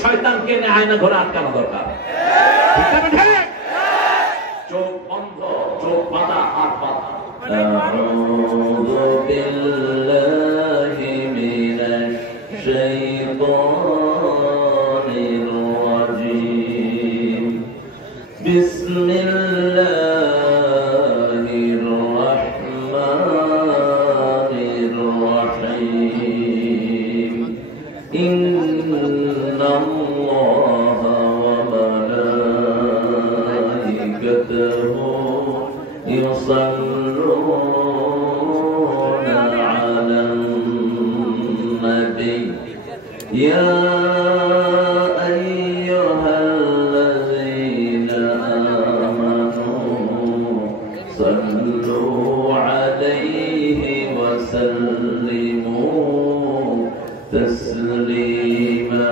শয়তানকে আয়না ঘরে আটকানো দরকার। চোখ বন্ধ, চোখ বাঁধা, হাত বাঁধা। আউযু বিল্লাহি মিনাশ শাইতানির রাজীম। বিসমিল্লাহির রাহমানির রাহিম। ইন্নাল্লাহা ওয়া মালাইকাতাহু ইউসাল্লুনা আলান নাবী ইয়া আইয়ুহাল্লাযীনা আমানু সাল্লু আলাইহি ওয়া সাল্লিমু তাসলিমা।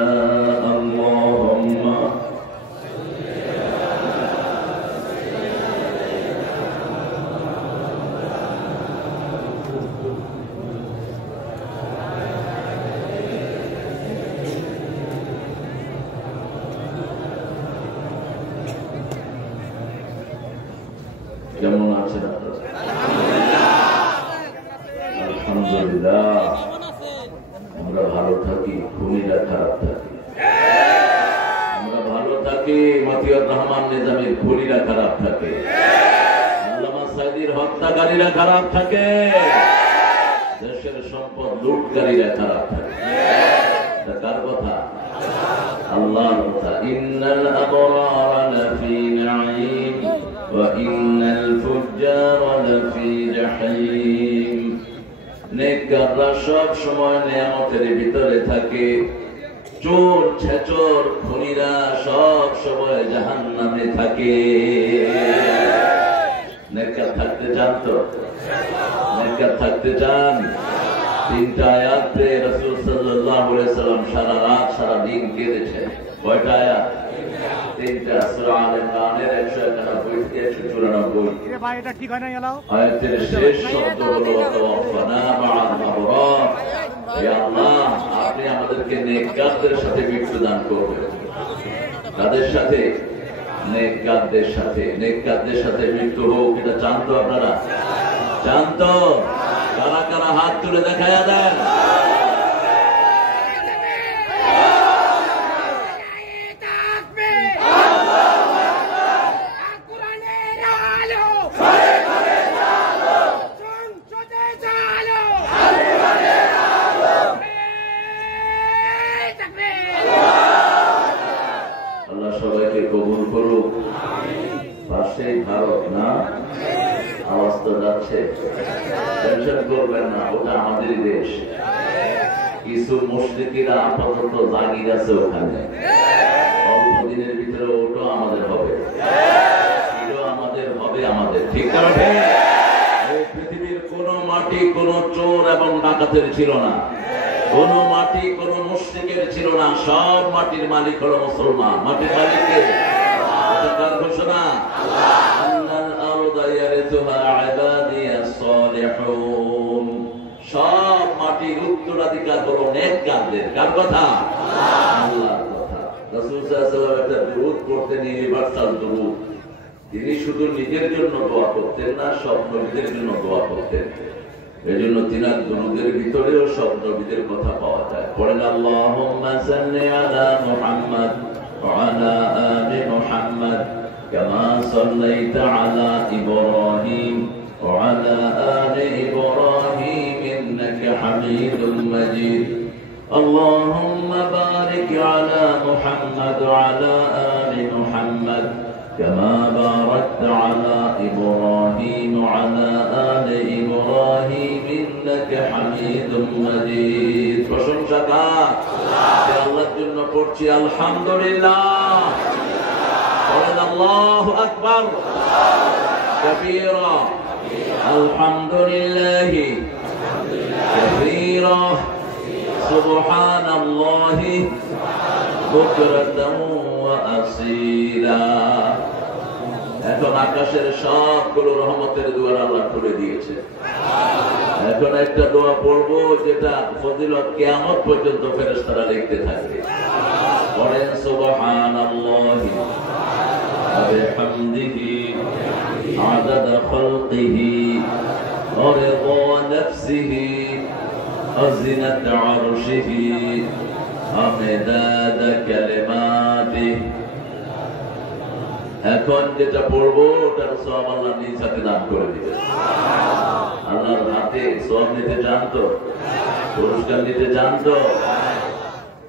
আল্লাহুম্মা কেমন আছেন আপনারা? আলহামদুলিল্লাহ। আমরা ভালো থাকি, খুনিরা খারাপ থাকে। আমরা ভালো থাকি, মতিউর রহমান নিজামীর খুনিরা খারাপ থাকে। আল্লামা সাইদির হত্যাকারীরা খারাপ থাকে। দেশের সম্পদ লুটকারীরা খারাপ থাকে। এটা কার কথা? আল্লাহর কথা। ইন্নাল আবরারা লাফি নাঈম ওয়া ইন্নাল ফুজ্জারা লাফি জাহিম। নেককাররা সব সময় নিয়ামতের ভিতরে থাকে, চোর ছেচর খুনিরা সব সময় জাহান্নামে থাকে। নেককার থাকতে চান তো? নেককার থাকতে চান? তিনটা আয়াতে রাসূল সাল্লাল্লাহু আলাইহি সাল্লাম সারা রাত সারা দিন কেঁদেছেন। কয়টা আয়াত? তিনটা। সূরা আলে ইমরানের 191 থেকে 194। এ ভাই এটা ঠিক হয় না এলাও। আয়াতের শেষ শব্দ হলো তাওয়াফানা মা'আল আবরার। হে আল্লাহ, আপনি আমাদেরকে নেককারদের সাথে মৃত্যু দান করবেন। তাদের সাথে? নেককারদের সাথে। নেককারদের সাথে মৃত্যু হোক, এটা চান তো আপনারা? চান তো? কারা কারা হাত তুলে দেখায়া দেন? আল্লাহ সবাইকে কবুল করুক। পাশেই ভারত না? আওয়াজ তো যাচ্ছে, টেনশন করবেন না, ওটা আমাদেরই দেশ। কিছু মুশরিকিরা আপাতত জাগির আছে ওখানে, অল্প দিনের ভিতরে ওটাও আমাদের হবে, এটাও আমাদের হবে, আমাদের। ঠিক কারণে এই পৃথিবীর কোন মাটি কোন চোর এবং ডাকাতের ছিল না, কোন মাটি কোন মুশরিকের ছিল না, সব মাটির মালিক হলো মুসলমান। মাটির মালিককে কার ঘোষণা? সব মাটির উত্তরাধিকার হলো নেককারদের। কার কথা? আল্লাহর কথা। রাসূল সাল্লাল্লাহু আলাইহি ওয়াসাল্লাম একটা দুরূদ পড়তেন, ইউনিভার্সাল দুরূদ। তিনি শুধু নিজের জন্য দোয়া করতেন না, সব নবীদের জন্য দোয়া করতেন। এজন্য তিনার দুরূদের ভিতরেও সব নবীদের কথা পাওয়া যায়। পড়েন আল্লাহুম্মা সাল্লি আলা মুহাম্মাদ ওয়া আলা আলি মুহাম্মাদ কামা সাল্লাইতা আলা ইব্রাহিম ওয়া আলা আলি ইব্রাহিম ইন্নাকা হামিদুম মাজিদ। আল্লাহুম্মা বারিক আলা মুহাম্মাদ ওয়া আলা আলি মুহাম্মাদ كما باركت على إبراهيم وعلى آل إبراهيم إنك حميد مجيد. প্রশংসা কার? আল্লাহর জন্য পড়ছি আলহামদুলিল্লাহ। বলেন আল্লাহু আকবার কাবীরা, আলহামদুলিল্লাহি কাসীরা, সুবহানাল্লাহি বুকরাতান ওয়া আসীলা। এখন আকাশের সবগুলো রহমতের দুয়ার আল্লাহ খুলে দিয়েছে। এখন একটা দোয়া পড়বো যেটা ফজিলত কিয়ামত পর্যন্ত ফেরেশতারা লিখতে থাকবে। পরে সুবহানাল্লাহি ওয়া বিহামদিহি আদাদা খালকিহি ওয়া রিদা নাফসিহি ওয়া জিনাতা আরশিহি ওয়া মিদাদা কালিমাতিহি। এখন যেটা পড়বো ওটার সওয়াব আল্লাহ নিজ হাতে দান করে দিবেন। আল্লাহর হাতে সওয়াব নিতে চান তো, পুরস্কার নিতে চান তো?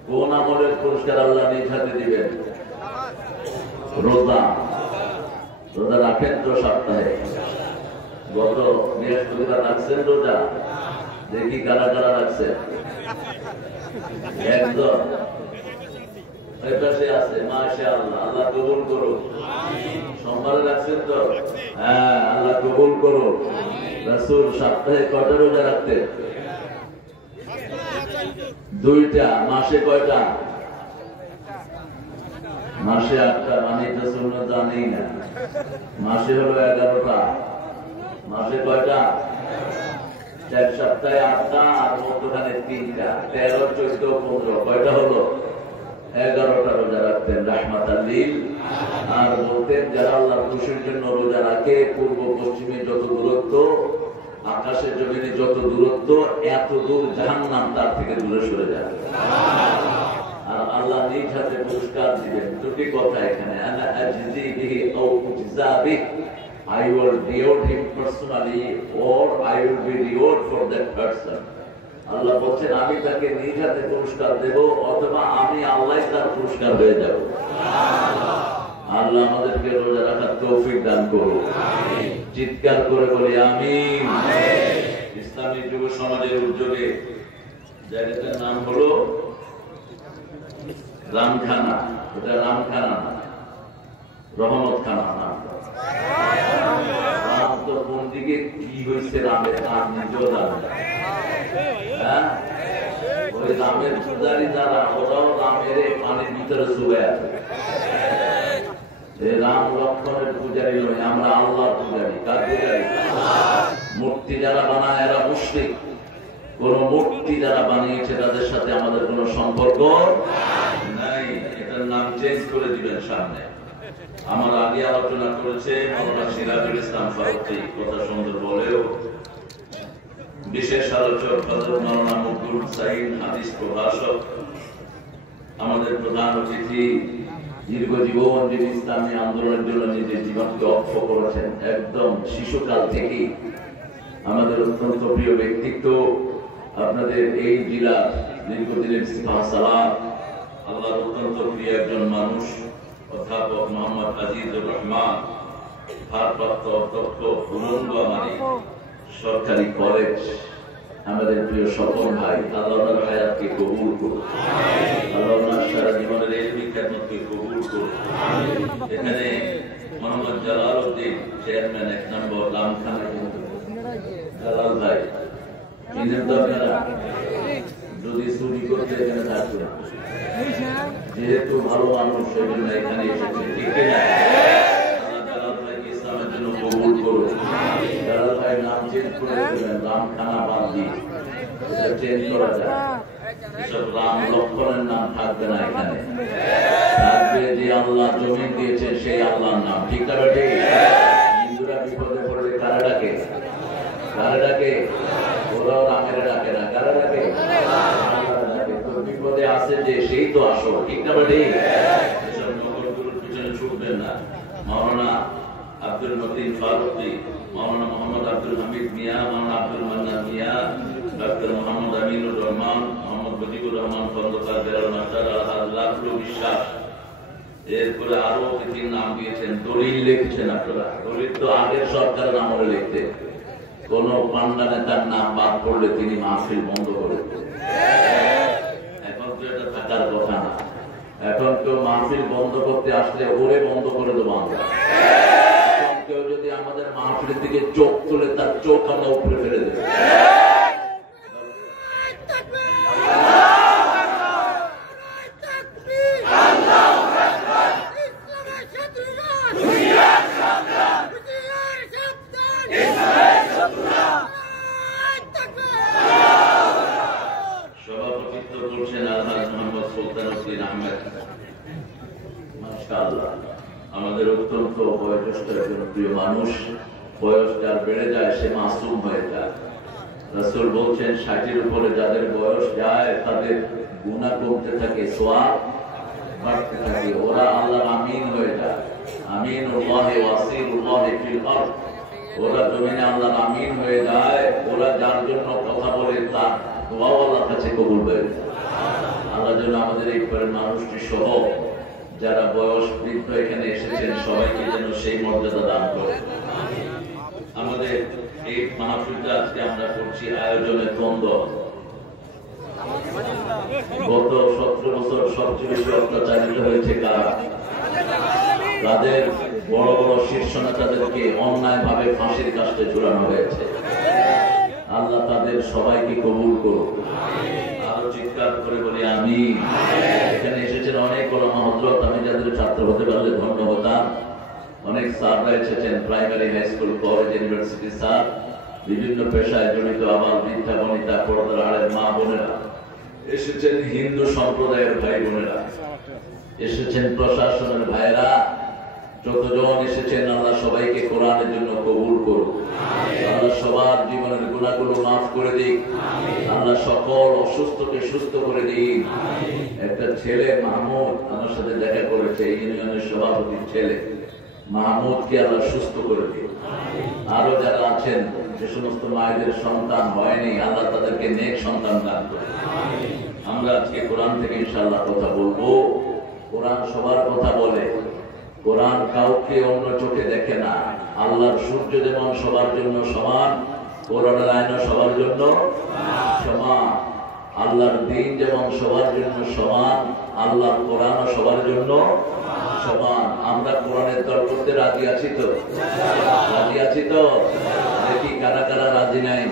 কোন আমলের পুরস্কার আল্লাহ নিজ হাতে দিবেন? রোজা। রোজা রাখেন তো সপ্তাহে? গত বৃহস্পতিবার রাখছেন রোজা? দেখি কারা কারা রাখছেন। একদম আছে, মাশাআল্লাহ, আল্লাহ কবুল করুন। সোমবারে রাখছেন তো? হ্যাঁ, আল্লাহ কবুল করুন। রাসূল সপ্তাহে কয়টা রোজা রাখতেন? 2টা। মাসে কয়টা? মাসে 8টা। মানে এটা সুন্নাত জানি না। মাসে হলো 11টা। মাসে কয়টা? 4 সপ্তাহে 8টা আর মধ্যখানে 3টা। 13, 14, 15 কয়টা হলো? 11টা রোজা রাখতেন রাহমাতাল লিল। আর বলতেন যারা আল্লাহর খুশির জন্য রোজা রাখে, পূর্ব পশ্চিমে যত দূরত্ব, আকাশে জমিনে যত দূরত্ব, এত দূর জাহান্নাম তার থেকে দূরে সরে যাবে। আর আল্লাহ নিজ হাতে পুরস্কার দিবেন। দুটি কথা এখানে, আনা আজজি বিহি আও উজজা বিহি, I will reward him personally or I will be reward for that person. আল্লাহ বলছেন আমি তাকে নিজ হাতে পুরস্কার দেব অথবা আমি আল্লাহ তার পুরস্কার হয়ে যাব। আল্লাহ আমাদেরকে রোজা রাখার তৌফিক দান করুন। চিৎকার করে বলি আমিন। ইসলামী যুব সমাজের উদ্যোগে জায়গাটার নাম হলো রামখানা। ওটা রামখানা না, রহমত খানা নাম। রাম তো কোন দিকে কি হয়েছে রামের নাম নিজেও জানে। হ্যাঁ, ওই রামের পূজারী যারা, ওরাও রামের পানির ভিতরে চলে আছে। রাম লক্ষ্মণের পূজারী নয়, আমরা আল্লাহর পূজারী। কার পূজারী? মূর্তি যারা বানায় এরা মুশরিক। কোন মূর্তি যারা বানিয়েছে তাদের সাথে আমাদের কোন সম্পর্ক নাই। এটার নাম চেঞ্জ করে দিবেন সামনে। আমার আগে আলোচনা করেছে মাওলানা সিরাজুল ইসলাম ফারুকী, কথা সুন্দর বলেও। বিশেষ আলোচক হযরত মাওলানা মুকবুল হুসাইন, হাদিস প্রভাষক। আমাদের প্রধান অতিথি, দীর্ঘ জীবন যিনি ইসলামী আন্দোলনের জন্য নিজের জীবনকে অক্ষ করেছেন, একদম শিশুকাল থেকে আমাদের অত্যন্ত প্রিয় ব্যক্তিত্ব, আপনাদের এই জেলার দীর্ঘদিনের সিপাহসালার, আল্লাহর অত্যন্ত প্রিয় একজন মানুষ, অধ্যাপক মোহাম্মদ আজিজুর রহমান, ভারপ্রাপ্ত অধ্যক্ষ ভুলঙ্গামারী সরকারি কলেজ, আমাদের প্রিয় স্বপন ভাই, আল্লাহ ওনার হায়াতকে কবুল করুন। আল্লাহ ওনার সারা জীবনের ইলমি খেদমতকে কবুল করুন। এখানে মোহাম্মদ জালাল উদ্দিন, চেয়ারম্যান 1 নম্বর রামখানা। জালাল ভাই চিনেন তো আপনারা? যদি চুরি করতে এখানে থাকবে, যেহেতু ভালো মানুষ সেজন্য এখানে এসেছে, ঠিক কিনা? জালাল ভাইকে ইসলামের জন্য কবুল করুন। জালাল ভাই নাম চেঞ্জ করে দেবেন, রামখানা বাদ দিয়ে এটা চেঞ্জ করা যায়। এসব রাম লক্ষ্মণের নাম থাকবে না এখানে, থাকবে যে আল্লাহ জমিন দিয়েছে সেই আল্লাহর নাম। ঠিক না বেটি? হিন্দুরা বিপদে পড়লে কারা ডাকে? কারা ডাকে? ওরাও রামের ডাকে না, কারা ডাকে? বিপদে আছে যে সেই তো আসো। ঠিক না বেটি? এসব নগরগুলোর পিছনে ছুটবেন না। মাওলানা আব্দুল মতিন ফারুকী, মাওলানা মোহাম্মদ আব্দুল হামিদ মিয়া, মাওলানা আব্দুল মান্নান মিয়া, ডক্টর মোহাম্মদ আমিনুর রহমান, মোহাম্মদ মুজিবুর রহমান খন্দকার, বেলাল মাস্টার, আল্লাহু বিশ্বাস। এরপরে আরো অতিথির নাম দিয়েছেন, দলিল লিখছেন আপনারা। দলিল তো আগের সরকারের আমলে লিখতেন। কোন পান্ডা নেতার নাম বাদ পড়লে তিনি মাহফিল বন্ধ করে দিতেন। এখন তো এটা থাকার কথা না। এখন কেউ মাহফিল বন্ধ করতে আসলে ওরে বন্ধ করে দেবো আমরা। কেউ যদি আমাদের মাহফিলের দিকে চোখ তুলে তার চোখ আমরা উপরে ফেলে দেব। সভাপতিত্ব করছেন আলহাজ মোহাম্মদ সুলতান উদ্দিন আহমেদ। মাশাআল্লাহ, আমাদের অত্যন্ত বয়োজ্যেষ্ঠ একজন প্রিয় মানুষ, বয়স যার বেড়ে যায় সে মাসুম হয়ে যায়। রাসূল বলছেন 60-এর উপরে যাদের বয়স যায় তাদের গুনাহ কমতে থাকে, সওয়াব বাড়তে থাকে, ওরা আল্লাহর আমিন হয়ে যায়। আমিনুল্লাহি ওয়াসিরুল্লাহি ফিল আরদ, ওরা জমিনে আল্লাহর আমিন হয়ে যায়। ওরা যার জন্য কথা বলে তার দোয়াও আল্লাহর কাছে কবুল হয়ে যায়। আল্লাহ যেন আমাদের এই পরের মানুষটি সহ যারা বয়স বৃদ্ধ এখানে এসেছেন সবাইকে যেন সেই মর্যাদা দান করে। আমাদের এই মাহফিলটা আজকে আমরা করছি আয়োজনে দ্বন্দ্ব। গত 17 বছর সবচেয়ে বেশি অত্যাচারিত হয়েছে কারা? তাদের বড় বড় শীর্ষ নেতাদেরকে অন্যায় ভাবে ফাঁসির কাস্টে ঝুলানো হয়েছে। আল্লাহ তাদের সবাইকে কবুল করুন। আরো চিৎকার করে বলি আমিন। এখানে এসেছেন অনেক ওলামা হযরত, আমি যাদের ছাত্র হতে পারলে ধন্য হতাম। অনেক স্যাররা এসেছেন, primary, high school, college, university sir, বিভিন্ন পেশায় জড়িত আবার বৃদ্ধা বনিতা, পর্দার আড়ের মা বোনেরা এসেছেন, হিন্দু সম্প্রদায়ের ভাই বোনেরা এসেছেন, প্রশাসনের ভাইরা, যতজন এসেছেন আল্লাহ সবাইকে কোরআনের জন্য কবুল করুন। আল্লাহ সবার জীবনের গুনাহগুলো মাফ করে দিক। আল্লাহ সকল অসুস্থকে সুস্থ করে দিক। একটা ছেলে মাহমুদ আমার সাথে দেখা করেছে, ইউনিয়নের সভাপতির ছেলে মাহমুদকে আল্লাহ সুস্থ করে দিক। আরো যারা আছেন, যে সমস্ত মায়েদের সন্তান হয়নি আল্লাহ তাদেরকে নেক সন্তান দান করে। আমরা আজকে কোরআন থেকে ইনশাআল্লাহ কথা বলবো। কোরআন সবার কথা বলে, কোরআন কাউকে অন্য চোখে দেখে না। আল্লাহর সূর্য যেমন সবার জন্য সমান, কোরআনের আইনও সবার জন্য সমান। আল্লাহর দ্বীন যেমন সবার জন্য সমান, আল্লাহর কোরআনও সবার জন্য সমান। আমরা কোরআনের দল করতে রাজি আছি তো? রাজি আছি তো? দেখি কারা কারা রাজি নাই।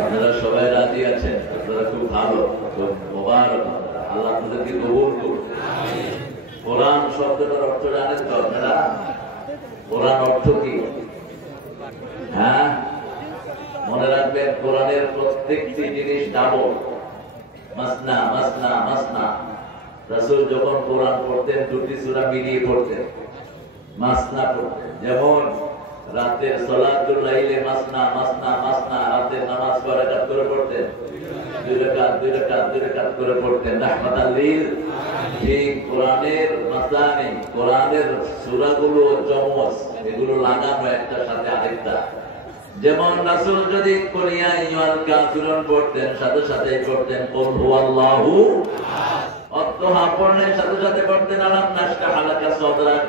আপনারা সবাই রাজি আছেন, আপনারা খুব ভালো, খুব মোবারক। আল্লাহ আপনাদেরকে কবুল করুন। কোরআন শব্দটার অর্থ জানেন তো আপনারা? কোরআন অর্থ কি? হ্যাঁ, মনে রাখবেন, কোরআনের প্রত্যেকটি জিনিস ডাবল, মাসনা মাসনা মাসনা। রাসূল যখন কোরআন পড়তেন দুটি সূরা মিলিয়ে পড়তেন, মাসনা পড়তেন। যেমন রাতের সালাতুল লাইলে মাসনা মাসনা মাসনা, রাতের নামাজ কয় রাকাত করে পড়তেন? 2 রাকাত 2 রাকাত 2 রাকাত করে পড়তেন, রাহমাতাল লিল। ঠিক কোরআনের মাসানি, কোরআনের সূরাগুলো জমজ, এগুলো লাগানো একটার সাথে আরেকটা। যেমন রাসূল যদি কুলিয়া আইয়ুহাল কাফিরুন পড়তেন, সাথে সাথে পড়তেন কুল হুয়াল্লাহু আহাদ। পড়লে সাথে সাথে পড়তেন আলাম নাশরাহ লাকা সাদরাক।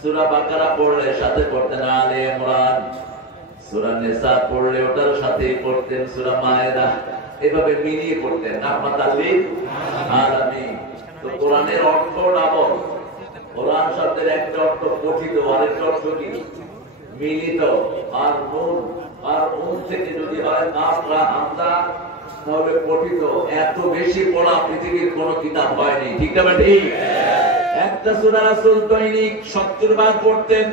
সূরা বাকারা পড়লে সাথে পড়তেন আলে ইমরান। সূরা নিসা পড়লে ওটার সাথে পড়তেন সূরা মায়েদা। এভাবে মিলিয়ে পড়তেন, রাহমাতাল লিল আলামিন। তো কোরআনের অর্থ ডাবল। কোরআন শব্দের একটা অর্থ পঠিত, আরেকটা অর্থ কি? মিলিত। আর নুন আর উন থেকে যদি হয় কাফরা হামজা, তাহলে পঠিত। এত বেশি পড়া পৃথিবীর কোন কিতাব হয়নি, ঠিক না ঠিক? একটা সূরা রাসূল দৈনিক 70 বার পড়তেন।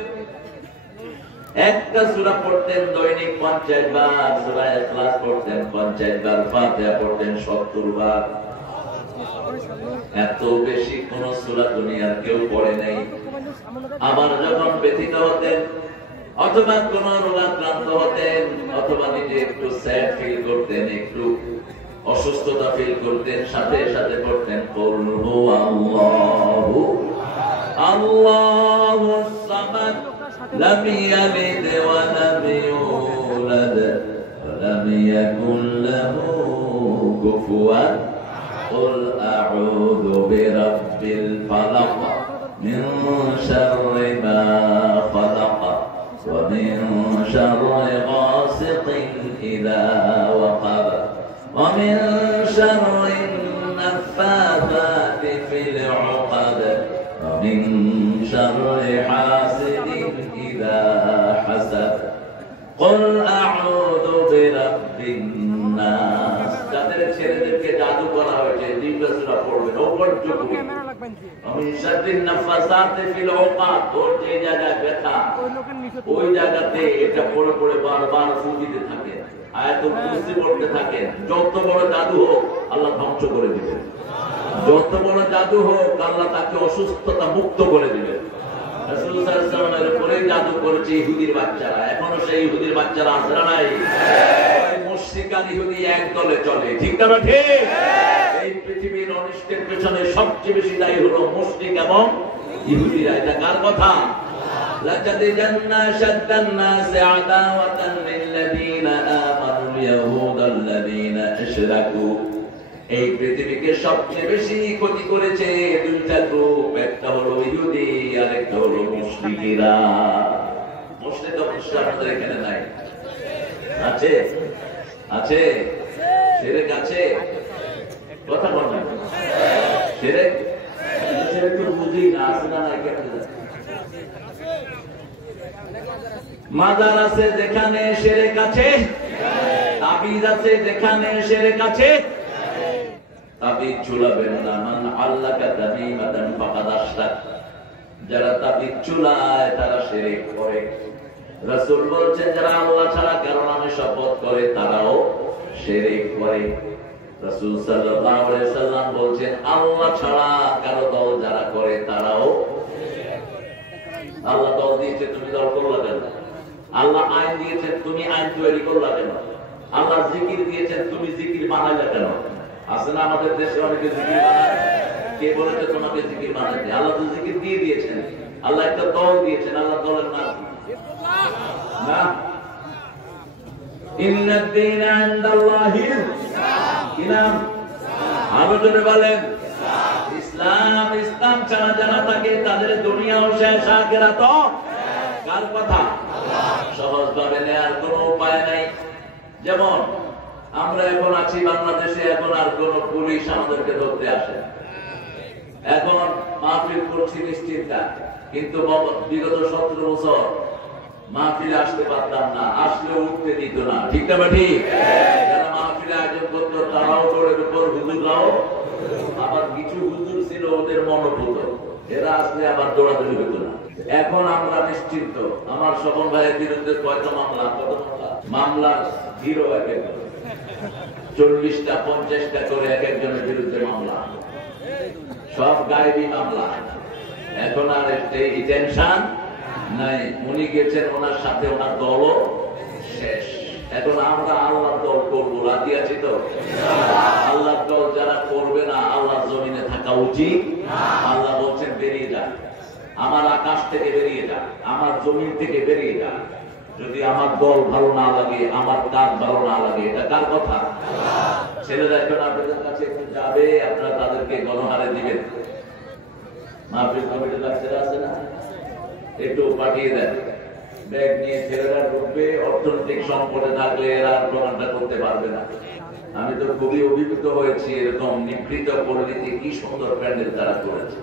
একটা সূরা পড়তেন দৈনিক 50 বার। সূরা ইখলাস পড়তেন 50 বার, ফাতিহা পড়তেন 70 বার। এত বেশি কোন সূরা দুনিয়ার কেউ পড়ে নাই। আবার যখন ব্যথিত হতেন অথবা কোন রোগাক্রান্ত হতেন অথবা নিজে একটু স্যাড ফিল করতেন, একটু অসুস্থতা ফিল করতেন, সাথে সাথে পড়তেন কুল হুয়াল্লাহু আল্লাহুস সামাদ লাম ইয়ালিদ ওয়া লাম ইউলাদ ওয়া লাম ইয়াকুল লাহু কুফুয়ান কুল আউযু বিরাব্বিল ফালাক মিন শাররি মা খালাক ওয়া মিন শাররি গাসিকিন ইযা ওয়াকাব ওয়া মিন শাররি নাফাসাতি ফিল উকাদ ওয়া মিন শাররি হাসিদিন ইযা হাসাদ কুল আউযু বিরাব্বিন নাস। যাদের ছেলেদেরকে জাদু করা হয়েছে দিনটা সূরা পড়বেন, উপরযুক্ত আমি শাররিন নাফাসাতি ফিল উকাদ, ওর যে জায়গায় ব্যথা ওই জায়গাতে এটা পড়ে পড়ে বারবার ফু দিতে থাকে। আয়াতুল কুরসি পড়তে থাকেন, যত বড় জাদু হোক আল্লাহ ধ্বংস করে দিবেন। যত বড় জাদু হোক আল্লাহ তাকে অসুস্থতা মুক্ত করে দিবেন। রাসূল সাল্লাল্লাহু আলাইহি ওয়াসাল্লামের উপরে জাদু করেছে ইহুদির বাচ্চারা, এখনো সেই ইহুদির বাচ্চারা আছে না নাই? মুশরিকান ইহুদি এক দলে চলে, ঠিক না ঠিক? এই পৃথিবীর অনিষ্টের পেছনে সবচেয়ে বেশি দায়ী হলো মুশরিক এবং ইহুদিরা। এটা কার কথা? لَتَجِدَنَّ أَشَدَّ النَّاسِ عَدَاوَةً لِلَّذِينَ آمَنُوا الْيَهُودَ الَّذِينَ أَشْرَكُوا। এই পৃথিবীকে সবচেয়ে বেশি ক্ষতি করেছে দুইটা গ্রুপ, একটা হলো ইহুদি আর একটা হলো মুশরিকেরা। মুশরিক অবশ্যই আমাদের এখানে নাই, আছে? আছে? শিরক আছে? কথা বলেন। শিরক শিরক তো বুঝি না, আছে না নাই? মাজার আছে যেখানে শিরক আছে, তাবিজ আছে যেখানে শিরক আছে। তাবিজ ঝুলাবেন না, মান আল্লাকা তামিমাতান ফাকাদ আশরাক। যারা তাবিজ ঝুলায় তারা শিরক করে। রাসূল বলেছেন যারা আল্লাহ ছাড়া কারো নামে শপথ করে তারাও শিরক করে। রাসূল সাল্লাল্লাহু আলাইহি ওয়াসাল্লাম বলেছেন আল্লাহ ছাড়া কারো দল যারা করে তারাও। আল্লাহ দল দিয়েছে, তুমি দল করলা কেন? আল্লাহ আইন দিয়েছেন, তুমি আইন তৈরি করলা কেন? আল্লাহ জিকির দিয়েছেন, তুমি জিকির বানাইলা কেন? আছে না আমাদের দেশে অনেকে জিকির বানায়? কে বলেছে তোমাকে জিকির বানাইতে? আল্লাহ তো জিকির দিয়ে দিয়েছেন, আল্লাহ একটা দল দিয়েছেন। আল্লাহ দলের নাম না ইন্নাদ দীনা ইনদাল্লাহিল ইসলাম। আরো জোরে বলেন ইসলাম। ইসলাম ছাড়া যারা থাকে তাদের দুনিয়াও শেষ, আখিরাতও। কার কথা? সহজ ভাবে নেয়ার কোনো উপায় নাই। যেমন আমরা এখন আছি বাংলাদেশে, এখন আর কোন পুলিশ আমাদেরকে ধরতে আসে। এখন মাহফিল করছি নিশ্চিন্তা, কিন্তু বিগত 17 বছর মাহফিলে আসতে পারতাম না, আসলে উঠতে দিত না, ঠিক না ঠিক? যারা মাহফিলে আয়োজন করতো তারাও করে উপর, হুজুররাও। আবার কিছু হুজুর ছিল ওদের মনোভূত, এরা আসলে আবার দৌড়াদৌড়ি হতো না। এখন আমরা নিশ্চিন্ত। আমার স্বপন ভাইয়ের বিরুদ্ধে কয়টা মামলা? কত মামলা? মামলার হিরো এক একজন, 40টা 50টা করে এক একজনের বিরুদ্ধে মামলা, সব গায়েবী মামলা। এখন আর এই টেনশন নাই। উনি গেছেন, ওনার সাথে ওনার দলও শেষ। এখন আমরা আল্লাহর দল করবো, রাজি আছি তো? আল্লাহর দল যারা করবে না আল্লাহর জমিনে থাকা উচিত। আল্লাহ বলছেন বেরিয়ে যা, আমার আকাশ থেকে বেরিয়ে যা, আমার জমিন থেকে বেরিয়ে যা। যদি আমার দল ভালো না লাগে, আমার কাজ ভালো না লাগে, এটা কার কথা? ছেলেরা এখন আপনাদের কাছে একটু যাবে, আপনারা তাদেরকে গণহারে দিবেন। মাহফিল কমিটির কাছেরা আছে না, একটু পাঠিয়ে দেন। ব্যাগ নিয়ে ছেলেরা ঢুকবে, অর্থনৈতিক সংকটে থাকলে এরা প্রমাণটা করতে পারবে না। আমি তো খুবই অভিভূত হয়েছি, এরকম নিকৃত পরিণতি কি সুন্দর প্যান্ডেল তারা করেছে।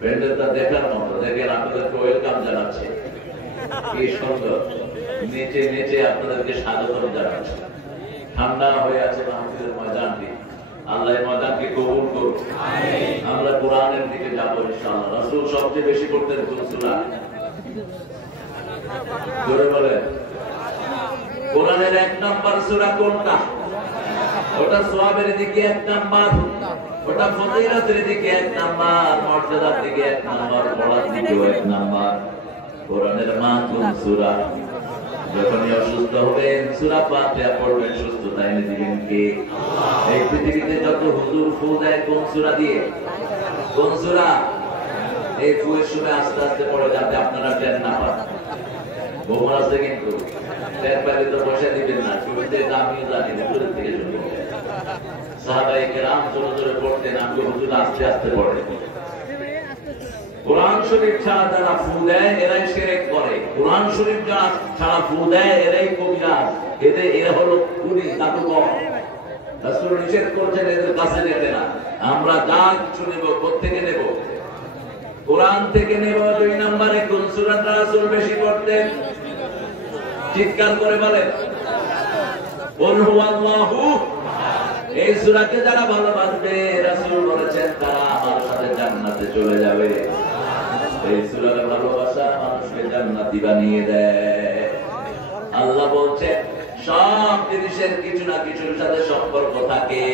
প্যান্ডেলটা দেখার মতো। দেখেন, আপনাদেরকে ওয়েলকাম জানাচ্ছে, কি সুন্দর নেচে নেচে আপনাদেরকে স্বাগত জানাচ্ছে। ঠান্ডা হয়ে আছে মাহফিলের ময়দানটি, আল্লাহ ময়দানকে কবুল করুন। আমরা কোরআনের দিকে যাবো ইনশাআল্লাহ। রাসূল সবচেয়ে বেশি করতেন কোন সূরা? জোরে বলেন। কোরআনের 1 নাম্বার সূরা কোনটা? ওটা সওয়াবের দিকে 1 নাম্বার, ওটা ফজিলতের দিকে 1 নাম্বার, মর্যাদার দিকে 1 নাম্বার, পড়ার দিকে 1 নাম্বার। কোরআনের মা কোন সূরা? যখনই অসুস্থ হবেন সূরা ফাতিহা পড়বেন, সুস্থতা এনে দিবেন কে? এই পৃথিবীতে যত হুজুর ফু দেয় কোন সূরা দিয়ে? কোন সূরা? এই ফুয়ের সময় আস্তে আস্তে পড়ে, যাতে আপনারা টের না পান। গোমর আছে কিন্তু টের পাইলে তো বসে দিবেন না। শুরুতে আমিও জানি হুজুরের থেকে শুনবো। সাহাবায়ে কেরাম জোরে জোরে পড়তেন, আমি হুজুর আস্তে আস্তে পড়ে। কোরআন শরীফ ছাড়া যারা ফু দেয় এরাই শিরক করে। কোরআন শরীফ যারা ছাড়া ফু দেয় এরাই কবিরাজ, এরা হলো কুলি জাদুকর। রাসূল নিষেধ করেছেন এদের কাছে যেতে না। আমরা যা কিছু নেব কোত্থেকে নেব? কোরআন থেকে নেব। 2 নম্বরে কোন সূরাটা রাসূল বেশি পড়তেন? চিৎকার করে বলেন, কুল হুয়াল্লাহু। এই সূরাকে যারা ভালোবাসবে রাসূল বলেছেন তারা আমার সাথে জান্নাতে চলে যাবে। এই সূরার ভালোবাসা মানুষকে জান্নাতি বানিয়ে দেয়। আল্লাহ বলছেন সব জিনিসের কিছু না কিছুর সাথে সম্পর্ক থাকে।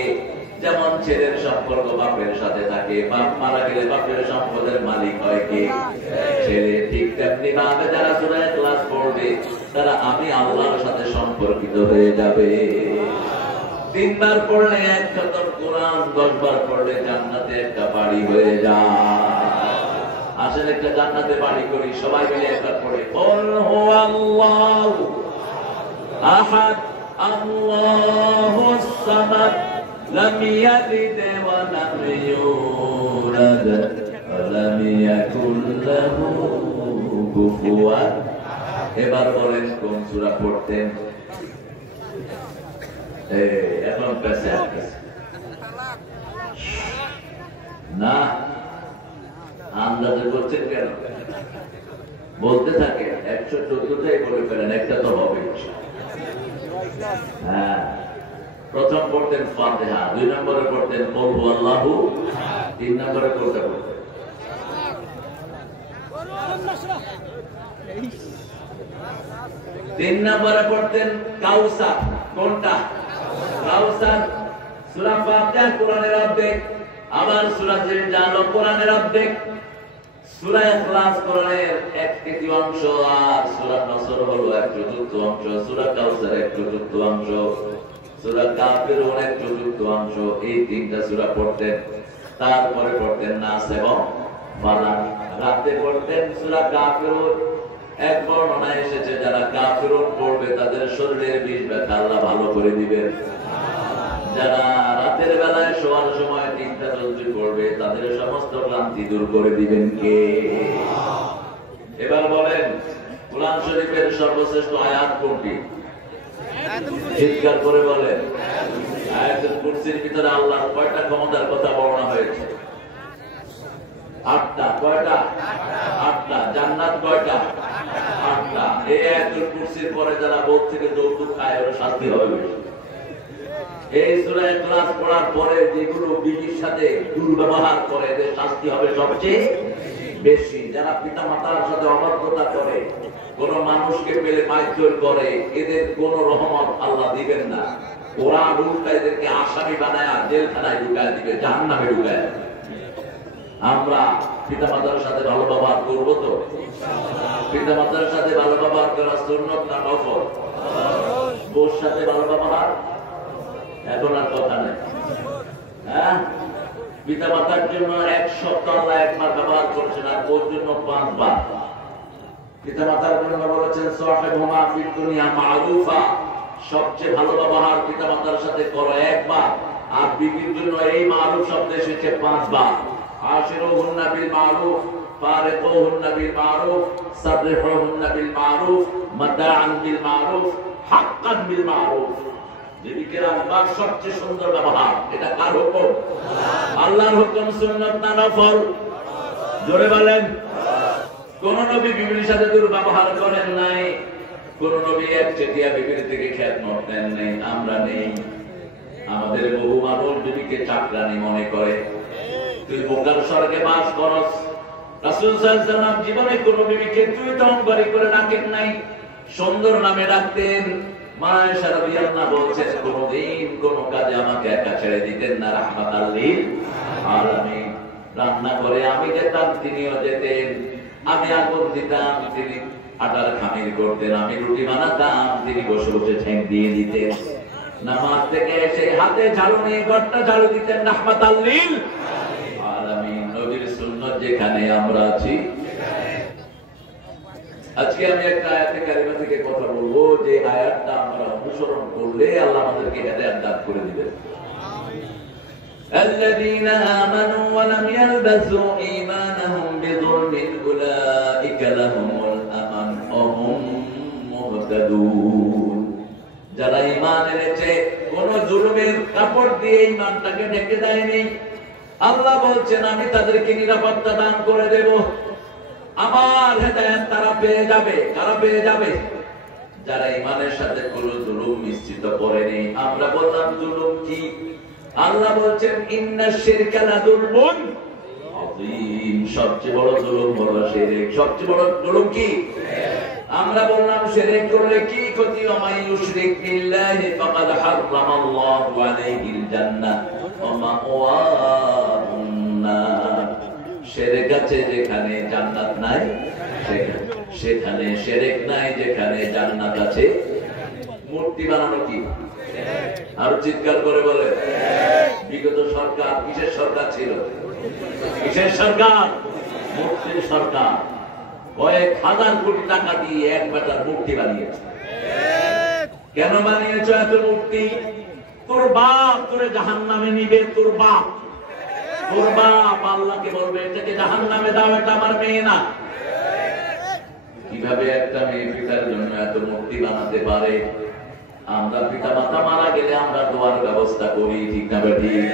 যেমন ছেলের সম্পর্ক বাপের সাথে থাকে, বাপ মারা গেলে বাপের সম্পদের মালিক হয় কে? ছেলে। ঠিক তেমনি ভাবে যারা সূরা ইখলাস পড়বে তারা আমি আল্লাহর সাথে সম্পর্কিত হয়ে যাবে। 3 বার পড়লে 1 খতম কোরআন, 10 বার পড়লে জান্নাতে একটা বাড়ি হয়ে যায়। আসলে একটা জান্নাতে বাড়ি করি, সবাই মিলে একবার পড়ে কুল হুয়াল্লাহু আহাদ আল্লাহুস সামাদ লাম ইয়ালিদ ওয়া লাম ইউলাদ ওয়া লাম ইয়াকুল লাহু কুফুয়ান। এবার বলেন কোন সূরা পড়তেন? এখন কাছে না আন্দাজে করছেন কেন? বলতে থাকে 114টাই বলে ফেলেন, একটা তো হবে। হ্যাঁ, প্রথম পড়তেন ফাতিহা, 2 নম্বরে পড়তেন কুল হুয়াল্লাহু, 3 নম্বরে কোনটা পড়তেন? 3 নম্বরে পড়তেন কাউসার। কোনটা? কাউসার। সূরা ফাতিহা কোরআনের অর্ধেক, আবার সূরা জিলজাল কোরআনের অর্ধেক, সূরা ইখলাস কোরআনের 1/3 অংশ, আর সূরা নসর হলো 1/4 অংশ, সূরা কাউসার 1/4 অংশ, সূরা কাফিরুন 1/4 অংশ। এই 3টা সূরা পড়তেন। তারপরে পড়তেন নাস এবং ফালাক। রাতে পড়তেন সূরা কাফিরুন। এক বর্ণনায় এসেছে যারা কাফিরুন পড়বে তাদের শরীরের বিষ ব্যথা আল্লাহ ভালো করে দিবেন। যারা রাতের বেলায় শোয়ার সময় 3টা তসবিহ পড়বে তাদের সমস্ত ক্লান্তি দূর করে দিবেন কে? এবার বলেন কোরআন শরীফের সর্বশ্রেষ্ঠ আয়াত কোনটি? চিৎকার করে বলেন। আয়াতুল কুরসির ভিতরে আল্লাহর কয়টা ক্ষমতার কথা বর্ণনা হয়েছে? 8টা। কয়টা? 8টা। জান্নাত কয়টা? 8টা। এই আয়াতুল কুরসির পরে যারা বোধ থেকে যৌতুক খায় ওরা শাস্তি হবে বেশি। এই সূরা ইখলাস পড়ার পরে যেগুলো বিবির সাথে দুর্ব্যবহার করে এদের শাস্তি হবে সবচেয়ে বেশি। যারা পিতা মাতার সাথে অবাধ্যতা করে, কোন মানুষকে পেলে মারধর করে, এদের কোন রহমত আল্লাহ দিবেন না। ওরা উল্টা এদেরকে আসামি বানায় জেলখানায় ঢুকায় দিবে, জাহান্নামে ঢুকায়। আমরা পিতা মাতার সাথে ভালো ব্যবহার করবো তো? পিতা মাতার সাথে ভালো ব্যবহার করা সুন্নত না নফল? বউর সাথে ভালো ব্যবহার এখন আর কথা নেই। হ্যাঁ, পিতা মাতার জন্য 1 সপ্তাহ আল্লাহ 1 বার ব্যবহার করেছেন, আর বউর জন্য 5 বার। পিতা মাতার জন্য বলেছেন সাহিবুহুমা ফিদ দুনিয়া মা'রুফা, সবচেয়ে ভালো ব্যবহার পিতা মাতার সাথে করো 1 বার। আর বিবির জন্য এই মা'রুফ শব্দ এসেছে 5 বার। আশিরুহুন্না বিল মা'রুফ, ফারিকুহুন্না বিল মা'রুফ, সাররিহুহুন্না বিল মা'রুফ, মাতাআন বিল মা'রুফ, হাক্কান বিল মা'রুফ। বিবিকে রাখবার সবচেয়ে সুন্দর ব্যবহার, এটা কার হুকুম? আল্লাহর হুকুম। সুন্নাত না নফল? জোরে বলেন। কোন নবী বিবির সাথে দুর্ব্যবহার করেন নাই, কোন নবী একচেটিয়া বিবির থেকে খেদমত নেন নাই। আমরা নেই। আমাদের বহু মানুষ বিবিকে চাকরানি মনে করে। তুই বোকার স্বর্গে বাস করস। রাসূল সাল্লাল্লাহু আলাইহি ওয়াসাল্লাম জীবনে কোন বিবিকে তুই তঙ্গরি করে ডাকেন নাই, সুন্দর নামে ডাকতেন। মা আয়েশা রাদিয়াল্লাহু বলছেন কোনদিন কোন কাজে আমাকে একা ছেড়ে দিতেন না, রাহমাতাল লিল আলামিন। রান্না করে আমি যেতাম, তিনিও যেতেন। আমি আগুন দিতাম, তিনি আটার খামির করতেন। আমি রুটি বানাতাম, তিনি বসে বসে ঠ্যাং দিয়ে দিতেন। নামাজ থেকে এসে হাতে ঝাড়ু নিয়ে ঘরটা ঝাড়ু দিতেন, রাহমাতাল লিল আলামিন। নবীর সুন্নাত যেখানে আমরা আছি। আজকে আমি একটা আয়াতে কারিমা থেকে কথা বলবো, যে আয়াতটা আমরা অনুসরণ করলে আল্লাহ আমাদেরকে হেদায়েত দান করে দিবেন। الذين آمنوا ولم يلبسوا إيمانهم بظلم أولئك لهم الأمن وهم مهتدون। যারা ঈমান এনেছে কোন জুলুমের কাপড় দিয়ে ঈমানটাকে ঢেকে দেয়নি, আল্লাহ বলছেন আমি তাদেরকে নিরাপত্তা দান করে দেব। আমার হেদায়েত তারা পেয়ে যাবে। কারা পেয়ে যাবে? যারা ঈমানের সাথে কোন জুলুম মিশ্রিত করেনি। আমরা বললাম জুলুম কি? আল্লাহ বলছেন ইন্নাশ শিরকা লাযুলমুন সবচেয়ে বড় জুলুম হলো শিরক। সবচেয়ে বড় জুলুম কি? আমরা বললাম শিরক করলে কি ক্ষতি? ওমাই ইউশরিক বিল্লাহি ফাকাদ হারামাল্লাহু আলাইহিল জান্নাহ ওয়া মাওয়াহুন নার। শিরক আছে যেখানে জান্নাত নাই, সেখানে শিরক নাই যেখানে জান্নাত আছে। মূর্তি বানানো কি? আর চিৎকার করে বলে বিগত সরকার কিসের সরকার ছিল? কিসের সরকার? মূর্তির সরকার। কয়েক হাজার কোটি টাকা দিয়ে এক বেটার মূর্তি বানিয়েছে। কেন বানিয়েছ এত মূর্তি? তোর বাপ তোরে জাহান্নামে নিবে। তোর বাপ আল্লাহকে বলবে এটাকে জাহান্নামে দাও, এটা আমার মেয়ে না। কিভাবে একটা মেয়ে পিতার জন্য এত মূর্তি বানাতে পারে? আমরা পিতা মাতা মারা গেলে আমরা দোয়ার ব্যবস্থা করি, ঠিক না ঠিক?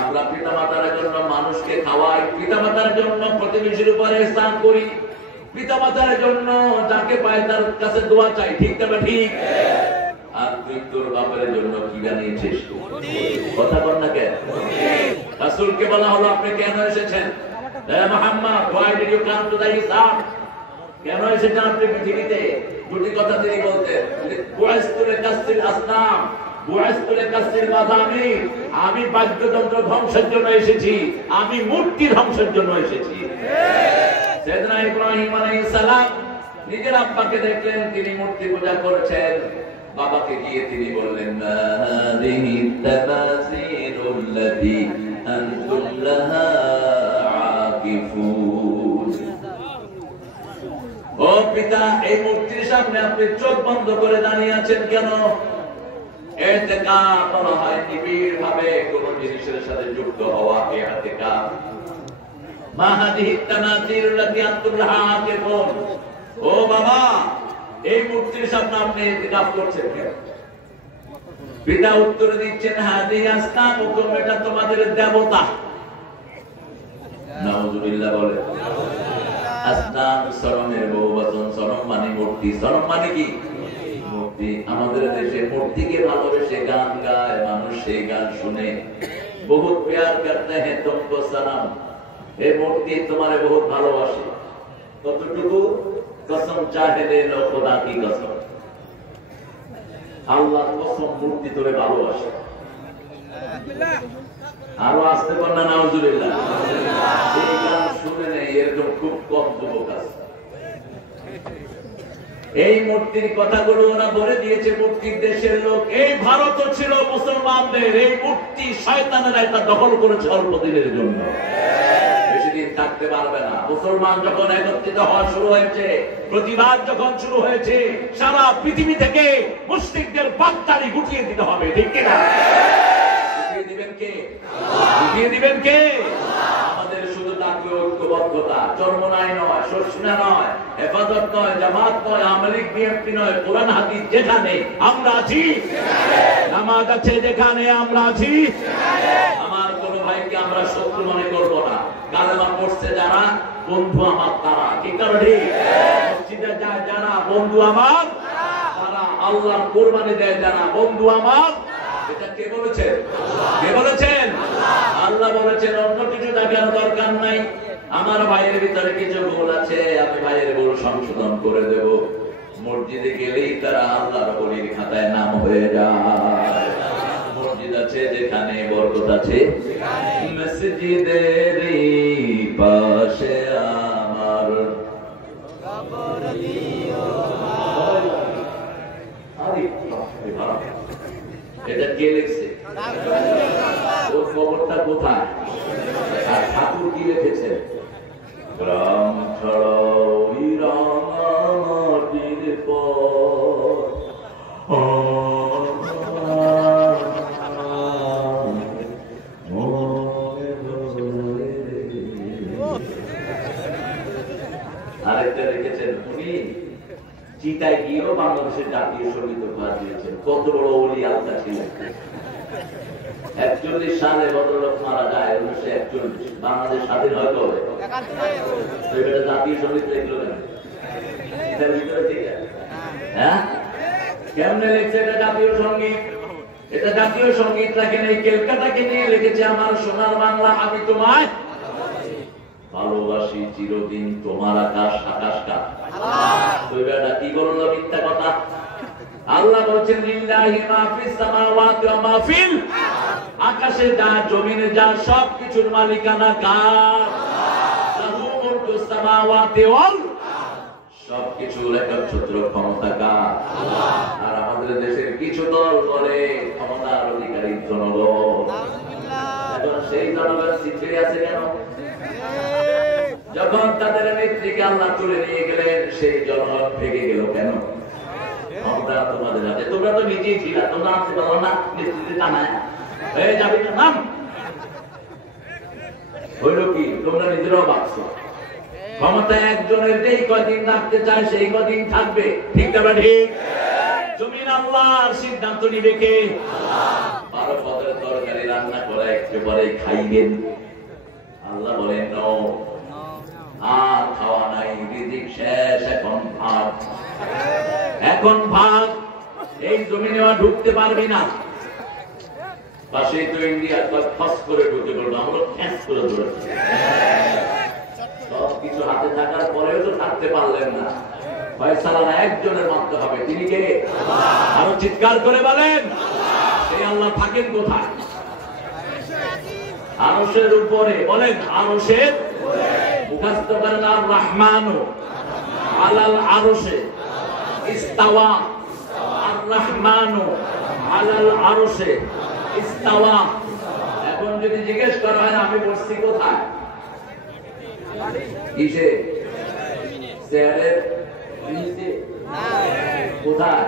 আমরা পিতা মাতার জন্য মানুষকে খাওয়াই, পিতা মাতার জন্য প্রতিবেশীর উপরে স্নান করি, পিতা মাতার জন্য যাকে পায় তার কাছে দোয়া চাই, ঠিক না ঠিক? আর তুই তোর বাপের জন্য কি বানিয়েছিস? কথা বল না কেন? রাসূলকে বলা হলো আপনি কেন এসেছেন? Muhammad, why did you come to the Islam? কেন এসেছেন আপনি পৃথিবীতে? দুটি কথা তিনি বলতেন, আমি বাদ্যযন্ত্র ধ্বংসের জন্য এসেছি, আমি মূর্তি ধ্বংসের জন্য এসেছি। সাইয়েদনা ইব্রাহিম আলাইহিস সালাম নিজের আব্বাকে দেখলেন তিনি মূর্তি পূজা করেছেন। বাবাকে গিয়ে তিনি বললেন হাযিহি তামাসিলুল্লাতী আনতুম লাহা আকিফুন। ও পিতা, এই মূর্তির সামনে আপনি চোখ বন্ধ করে দাঁড়িয়ে আছেন কেন? ইতিকাফ বলা হয় নিবিড় ভাবে কোন জিনিসের সাথে যুক্ত হওয়া, ইতিকাফ। মা হাযিহি তামাসিলুল্লাতী আনতুম লাহা আকিফুন। ও বাবা, এই মূর্তির সামনে আপনি ইতিকাফ করছেন কেন? পিতা উত্তর দিচ্ছেন হাযিহি আসনামুকুম, এটা তোমাদের দেবতা। নাউযুবিল্লাহ বলে। আসনাম সরমের বহুবচন, সরম মানে মূর্তি। সরম মানে কি? মূর্তি। আমাদের দেশে মূর্তিকে ভালোবেসে গান গায় মানুষ, সেই গান শুনে বহুত প্যার করতে হ্যাঁ তুমকো সনম। এই মূর্তি তোমারে বহুত ভালোবাসে। কতটুকু? কসম চাহে লে লো খোদা কি কসম, আল্লাহর কসম মূর্তি তোরে ভালোবাসে। আরো আসতে পার না? নাউযুবিল্লাহ। এই গান শুনে নেই এরকম খুব কম যুবক আছে। এই মূর্তির কথাগুলো ওরা বলে দিয়েছে মূর্তির দেশের লোক। এই ভারত ছিল মুসলমানদের, এই মূর্তি শয়তানেরা এটা দখল করেছে অল্প দিনের জন্য, বেশি দিন থাকতে পারবে না। মুসলমান যখন একত্রিত হওয়া শুরু হয়েছে, প্রতিবাদ যখন শুরু হয়েছে, সারা পৃথিবী থেকে মুশরিকদের বাগদারি গুটিয়ে দিতে হবে, ঠিক কিনা? দিবেন কে? আমাদের শুধু তাকে ঐক্যবদ্ধতা, চরমনাই নয়, শর্ষিনা নয়, হেফাজত নয়, জামাত নয়, আওয়ামী লীগ বিএনপি নয়, কোরআন হাদিস যেখানে আমরা আছি, নামাজ আছে যেখানে আমরা আছি, আমার কোন ভাইকে আমরা শত্রু মনে করব না। কালেমা পড়ছে যারা বন্ধু আমার তারা, ঠিক না ঠিক? মসজিদে যায় যারা বন্ধু আমার তারা, আল্লাহর কুরবানি দেয় যারা বন্ধু আমার। এটা কে বলেছেন? কে বলেছেন? আল্লাহ বলেছেন। অন্য কিছু দেখার দরকার নাই। আমার ভাইয়ের ভিতরে কিছু ভুল আছে, আমি ভাইয়ের ভুল সংশোধন করে দেব। মসজিদে গেলেই তারা আল্লাহর ওলির খাতায় নাম হয়ে যায়। মসজিদ আছে যেখানে বরকত আছে, মসজিদের পাশে আমার কবর দিও। এটা কে লিখছে? ওর কবরটা কোথায়? আর ঠাকুর কি লিখেছে? গ্রাম ছাড়াও রাঙামাটির পর আরেকটা লিখেছেন উনি চিতায় গিয়েও বাংলাদেশের জাতীয় সঙ্গীত উপহার দিয়েছেন। কত বড় ওলি আল্লাহ ছিলেন। 41 সালে ভদ্রলোক মারা যায়, 1941। বাংলাদেশ স্বাধীন হয় কবে? জাতীয় সঙ্গীত লিখলো কেন? এটার ভিতরে ঠিক আছে, হ্যাঁ? কেমনে লিখছে এটা জাতীয় সঙ্গীত? এটা জাতীয় সঙ্গীত লেখেন এই ক্যালকাটাকে নিয়ে লিখেছে, আমার সোনার বাংলা আমি তোমায়। ভালোবাসি চিরদিন তোমার আকাশ আকাশটা। তুই বেটা কি বললো মিথ্যা কথা? আল্লাহ বলছেন লিল্লাহি মা ফিস সামাওয়াতি ওয়া মা ফিল, আকাশে যা জমিনে যা সবকিছুর মালিকানা কার? লাহু মুলকুস সামাওয়াতি ওয়াল, সবকিছুর একচ্ছত্র ক্ষমতা কার? আর আমাদের দেশের কিছু দল বলে ক্ষমতার অধিকারী জনগণ। এখন সেই জনগণ সিটে আছে কেন? যখন তাদের নেত্রীকে আল্লাহ তুলে নিয়ে গেলেন সেই জনগণ ভেঙে গেল কেন? ক্ষমতা তোমাদের হাতে। তোমরা তো নিজেই ছিল, তোমরা আনতে পারো না নেতৃত্বে টানায় হয়ে যাবে তো নাম হইল কি? তোমরা নিজেরাও ভাবছো ক্ষমতা একজনের যেই কদিন রাখতে চায় সেই কদিন থাকবে, ঠিক না? ঠিক। জমিন আল্লাহর, সিদ্ধান্ত নিবে কে? 12 পদের তরকারি রান্না করে একেবারে খাইবেন। আল্লাহ বলেন আর খাওয়া নাই, রিজিক শেষ, এখন ভাগ। এখন ভাগ, এই জমিনে ঢুকতে পারবি না। পাশেই তো ইন্ডিয়া, ফস করে ঢুকে পড়বো, আমরা খ্যাস করে ধরেছি। সবকিছু হাতে থাকার পরেও তো থাকতে পারলেন না। ফয়সালা একজনের মানতে হবে, তিনি কে? আরো চিৎকার করে বলেন, সেই আল্লাহ থাকেন কোথায়? আরশের উপরে। বলেন আরশের মুখস্থ করেন, আর রহমানু আলাল আরশে ইস্তাওয়া, আর রহমানু আলাল আরশে ইস্তাওয়া। এখন যদি জিজ্ঞেস করা হয় আমি বসছি কোথায়? কিসে? চেয়ারের নিচে? কোথায়?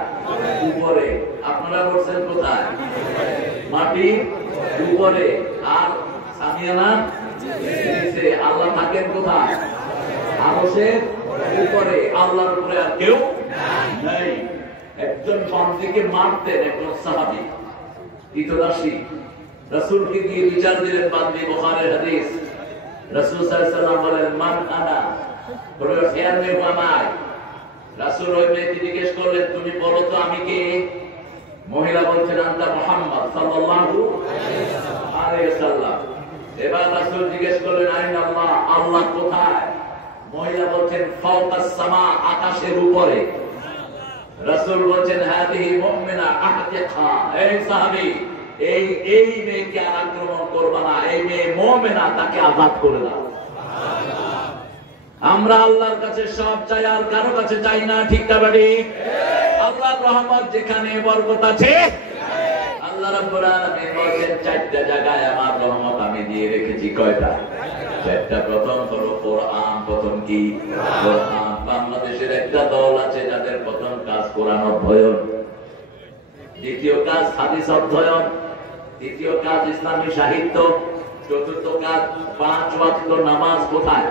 উপরে। আপনারা বলছেন কোথায়? মাটি উপরে। আর সামিয়ানা নিচে। আল্লাহ থাকেন কোথায়? আরশের উপরে। আল্লাহর উপরে আর কেউ নাই। একজন বান্দীকে মারতেন একজন সাহাবী, কৃতদাসী। রাসূলকে দিয়ে বিচার দিলেন বান্দী, বুখারীর হাদিস। রাসূল সাল্লাল্লাহু আলাইহি ওয়াসাল্লাম বলেন, মান আনা, বলে ফেয়ার মে হুয়ামাই। রাসূল ওই মেয়েকে জিজ্ঞেস করলেন, তুমি বলো তো আমি কে? মহিলা বলছেন, আনতা মুহাম্মদ সাল্লাল্লাহু আলাইহি ওয়াসাল্লাম। এবার রাসূল জিজ্ঞেস করলেন, আইন আল্লাহ, আল্লাহ কোথায়? মহিলা বলছেন, ফাওকাস সামা, আকাশের উপরে। রাসূল বলছেন, হাদিহি মুমিনা আহতিকা, এই সাহাবী, এই মেয়েকে আক্রমণ করবা না, এই মেয়ে মুমিনা, তাকে আযাদ করে দাও। আমরা আল্লাহর কাছে সব চাই, আর কারো কাছে চাই না, ঠিক না বাড়ি? আল্লাহর রহমত যেখানে বরকত আছে, আল্লাহ রাব্বুল আলামিন বলেন 4টা জায়গায় আমার রহমত আমি দিয়ে রেখেছি। কয়টা? 4টা। প্রথম হলো কোরআন। প্রথম কি? কোরআন। বাংলাদেশের একটা দল আছে যাদের প্রথম কাজ কোরআন অধ্যয়ন, দ্বিতীয় কাজ হাদিস অধ্যয়ন, তৃতীয় কাজ ইসলামী সাহিত্য, চতুর্থ কাজ 5 ওয়াক্ত নামাজ। কোথায়?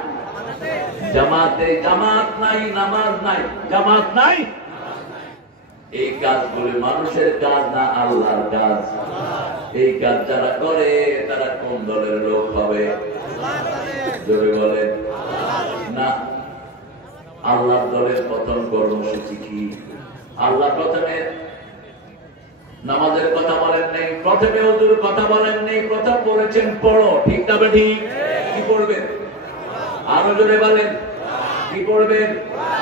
জামাতে। জামাত নাই, নামাজ নাই, জামাত নাই। এই কাজগুলো মানুষের কাজ না, আল্লাহর কাজ। এই কাজ যারা করে তারা কোন দলের লোক হবে? জোরে বলেন না। আল্লাহর দলের প্রথম কর্মসূচি কি? আল্লাহ প্রথমে নামাজের কথা বলেন নেই, প্রথমে ওযুর কথা বলেন নেই, প্রথম বলেছেন পড়ো, ঠিক না ঠিক? কি পড়বেন? আরো জোরে বলেন, কি পড়বেন?